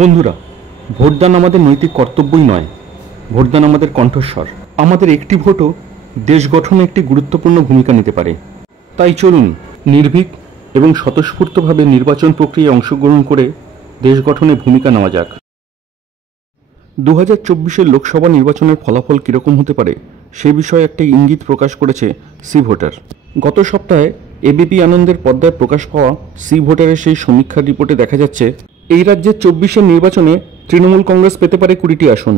বন্ধুরা, ভোটদান আমাদের নৈতিক কর্তব্যই নয়, ভোটদান আমাদের কণ্ঠস্বর। আমাদের একটি ভোটও দেশ গঠনে একটি গুরুত্বপূর্ণ ভূমিকা নিতে পারে। তাই চলুন নির্ভীক এবং স্বতঃস্ফূর্তভাবে নির্বাচন প্রক্রিয়ায় অংশগ্রহণ করে দেশ গঠনে ভূমিকা নেওয়া যাক। 2024 লোকসভা নির্বাচনের ফলাফল কীরকম হতে পারে সে বিষয়ে একটি ইঙ্গিত প্রকাশ করেছে সি ভোটার। গত সপ্তাহে এবিপি আনন্দের পর্দায় প্রকাশ পাওয়া সি ভোটারের সেই সমীক্ষার রিপোর্টে দেখা যাচ্ছে এই রাজ্যের 24 নির্বাচনে তৃণমূল কংগ্রেস পেতে পারে 20টি আসন।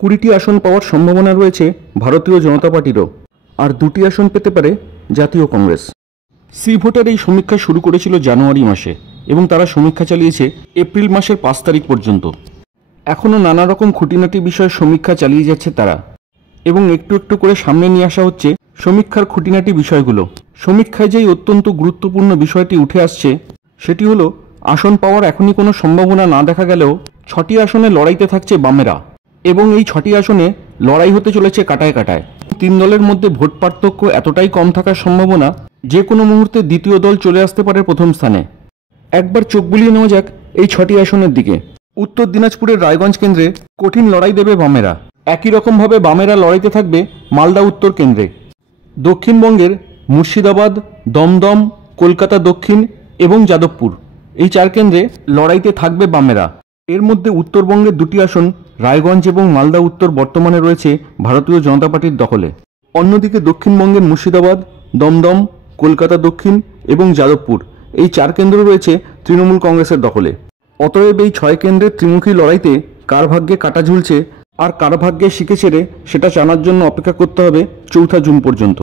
20টি আসন পাওয়ার সম্ভাবনা রয়েছে ভারতীয় জনতা পার্টিরও, আর 2টি আসন পেতে পারে জাতীয় কংগ্রেস। সি ভোটার এই সমীক্ষা শুরু করেছিল জানুয়ারি মাসে এবং তারা সমীক্ষা চালিয়েছে এপ্রিল মাসের 5 তারিখ পর্যন্ত। এখনও নানা রকম খুঁটিনাটি বিষয়ে সমীক্ষা চালিয়ে যাচ্ছে তারা, এবং একটু একটু করে সামনে নিয়ে আসা হচ্ছে সমীক্ষার খুঁটিনাটি বিষয়গুলো। সমীক্ষায় যেই অত্যন্ত গুরুত্বপূর্ণ বিষয়টি উঠে আসছে সেটি হলো আসন পাওয়ার এখনই কোনো সম্ভাবনা না দেখা গেলেও 6টি আসনে লড়াইতে থাকছে বামেরা, এবং এই 6টি আসনে লড়াই হতে চলেছে কাটায় কাটায়। 3 দলের মধ্যে ভোট পার্থক্য এতটাই কম থাকার সম্ভাবনা যে কোনো মুহূর্তে দ্বিতীয় দল চলে আসতে পারে প্রথম স্থানে। একবার চোখ বুলিয়ে নেওয়া যাক এই 6টি আসনের দিকে। উত্তর দিনাজপুরের রায়গঞ্জ কেন্দ্রে কঠিন লড়াই দেবে বামেরা। একই রকমভাবে বামেরা লড়াইতে থাকবে মালদা উত্তর কেন্দ্রে। দক্ষিণবঙ্গের মুর্শিদাবাদ, দমদম, কলকাতা দক্ষিণ এবং যাদবপুর, এই 4 কেন্দ্রে লড়াইতে থাকবে বামেরা। এর মধ্যে উত্তরবঙ্গের 2টি আসন রায়গঞ্জ এবং মালদা উত্তর বর্তমানে রয়েছে ভারতীয় জনতা পার্টির দখলে। অন্যদিকে দক্ষিণবঙ্গের মুর্শিদাবাদ, দমদম, কলকাতা দক্ষিণ এবং যাদবপুর, এই 4 কেন্দ্র রয়েছে তৃণমূল কংগ্রেসের দখলে। অতএব এই 6 কেন্দ্রের ত্রিমুখী লড়াইতে কার ভাগ্যে কাটা ঝুলছে আর কার ভাগ্যে শিখে ছেড়ে সেটা জানার জন্য অপেক্ষা করতে হবে 4 জুন পর্যন্ত।